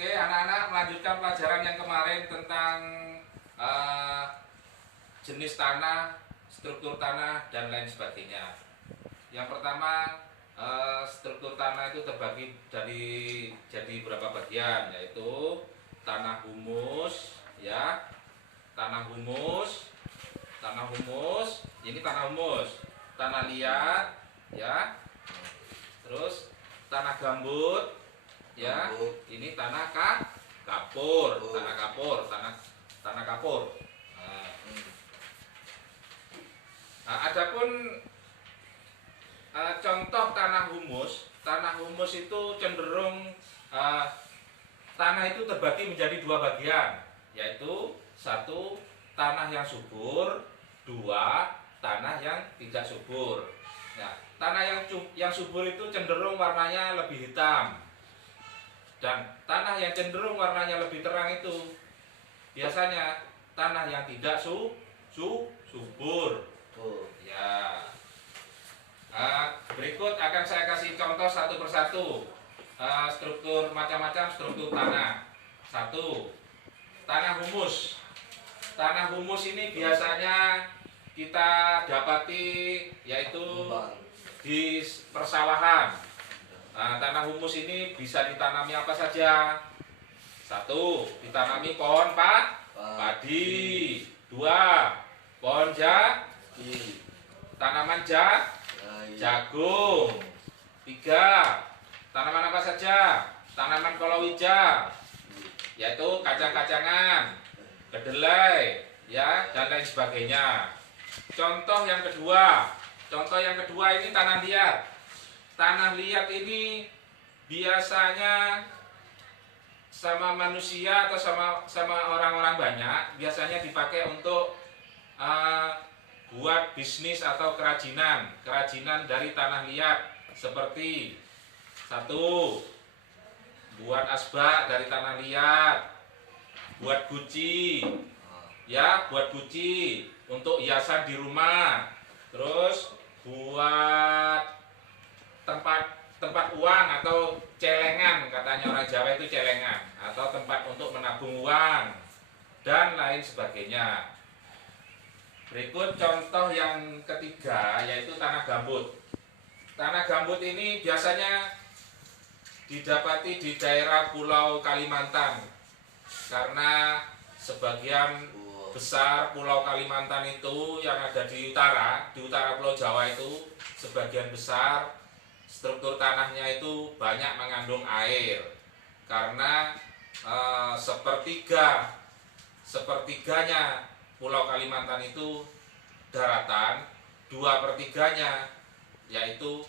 Oke, anak-anak melanjutkan pelajaran yang kemarin tentang eh, jenis tanah, struktur tanah, dan lain sebagainya. Yang pertama, struktur tanah itu terbagi jadi berapa bagian, yaitu tanah humus, ya, tanah humus, ini tanah humus, tanah liat, ya, terus tanah gambut, ya, ini tanah kapur, tanah kapur. Adapun contoh tanah humus itu cenderung tanah itu terbagi menjadi dua bagian, yaitu satu tanah yang subur, dua tanah yang tidak subur. Nah, tanah yang subur itu cenderung warnanya lebih hitam, dan tanah yang cenderung warnanya lebih terang itu biasanya tanah yang tidak subur. Ya. Berikut akan saya kasih contoh satu persatu struktur macam-macam struktur tanah. Satu, tanah humus. Tanah humus ini biasanya kita dapati yaitu di persawahan. Tanah humus ini bisa ditanami apa saja. Satu, ditanami pohon padi. Dua, pohon tanaman jagung. Tiga, tanaman apa saja? Tanaman kolowija, yaitu kacang-kacangan, kedelai, ya, dan lain sebagainya. Contoh yang kedua ini tanah liat. Tanah liat ini biasanya sama manusia atau sama orang-orang banyak biasanya dipakai untuk buat bisnis atau kerajinan dari tanah liat, seperti satu, buat asbak dari tanah liat, buat guci, ya, buat guci untuk hiasan di rumah, terus buat tempat uang atau celengan, katanya orang Jawa itu celengan, atau tempat untuk menabung uang dan lain sebagainya. Berikut contoh yang ketiga, yaitu tanah gambut. Tanah gambut ini biasanya didapati di daerah Pulau Kalimantan, karena sebagian besar Pulau Kalimantan itu yang ada di utara Pulau Jawa itu sebagian besar struktur tanahnya itu banyak mengandung air, karena sepertiganya Pulau Kalimantan itu daratan, 2/3-nya yaitu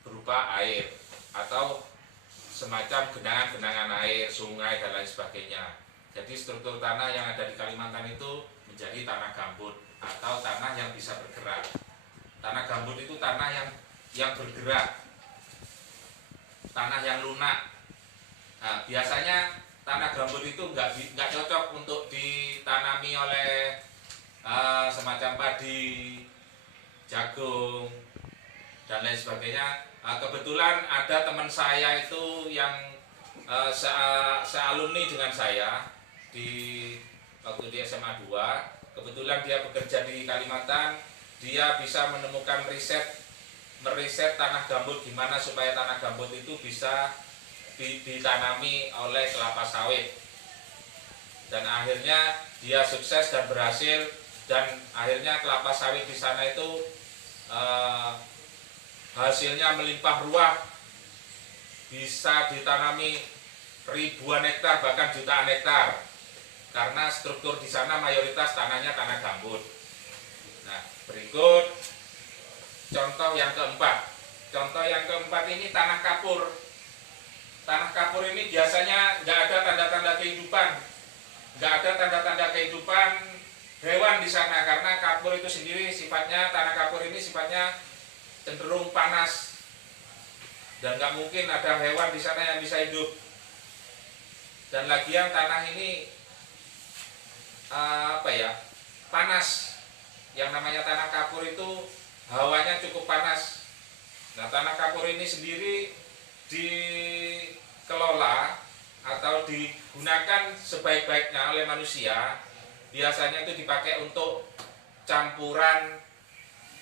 berupa air atau semacam genangan-genangan air, sungai dan lain sebagainya. Jadi struktur tanah yang ada di Kalimantan itu menjadi tanah gambut atau tanah yang bisa bergerak. Tanah gambut itu tanah yang bergerak, tanah yang lunak. Nah, biasanya tanah gambut itu nggak cocok untuk ditanami oleh semacam padi, jagung, dan lain sebagainya. Kebetulan ada teman saya itu yang sealumni dengan saya waktu di SMA 2. Kebetulan dia bekerja di Kalimantan. Dia bisa menemukan meriset tanah gambut, gimana supaya tanah gambut itu bisa ditanami oleh kelapa sawit, dan akhirnya dia sukses dan berhasil, dan akhirnya kelapa sawit di sana itu hasilnya melimpah ruah, bisa ditanami ribuan hektar bahkan jutaan hektar, karena struktur di sana mayoritas tanahnya tanah gambut. Nah, berikut contoh yang keempat. Contoh yang keempat ini tanah kapur. Tanah kapur ini biasanya nggak ada tanda-tanda kehidupan hewan di sana, karena kapur itu sendiri tanah kapur ini sifatnya cenderung panas, dan nggak mungkin ada hewan di sana yang bisa hidup. Dan lagian tanah ini panas. Yang namanya tanah kapur itu hawanya cukup panas. Nah, tanah kapur ini sendiri dikelola kalau digunakan sebaik-baiknya oleh manusia, biasanya itu dipakai untuk campuran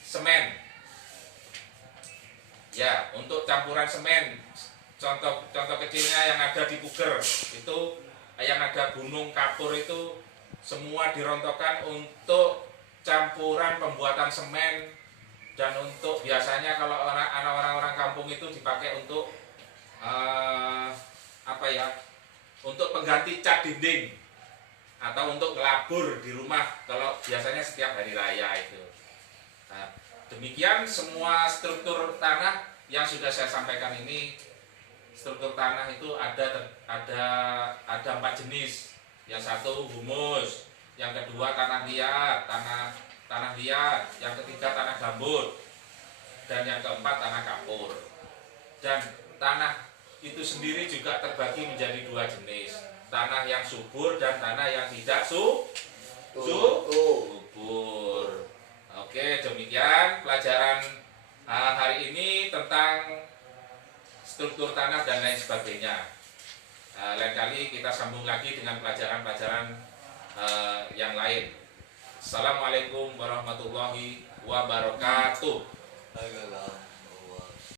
semen. Ya, untuk campuran semen. Contoh kecilnya yang ada di Puger itu, yang ada Gunung Kapur itu, semua dirontokkan untuk campuran pembuatan semen. Dan untuk biasanya kalau orang-orang kampung itu dipakai untuk untuk pengganti cat dinding atau untuk ngelabur di rumah kalau biasanya setiap hari raya itu. Nah, demikian semua struktur tanah yang sudah saya sampaikan ini. Struktur tanah itu ada 4 jenis. Yang satu humus, yang kedua tanah liat, yang ketiga tanah gambut, dan yang keempat tanah kapur. Dan tanah itu sendiri juga terbagi menjadi 2 jenis, tanah yang subur dan tanah yang tidak subur. Oke, demikian pelajaran hari ini tentang struktur tanah dan lain sebagainya. Lain kali kita sambung lagi dengan pelajaran-pelajaran yang lain. Assalamualaikum warahmatullahi wabarakatuh.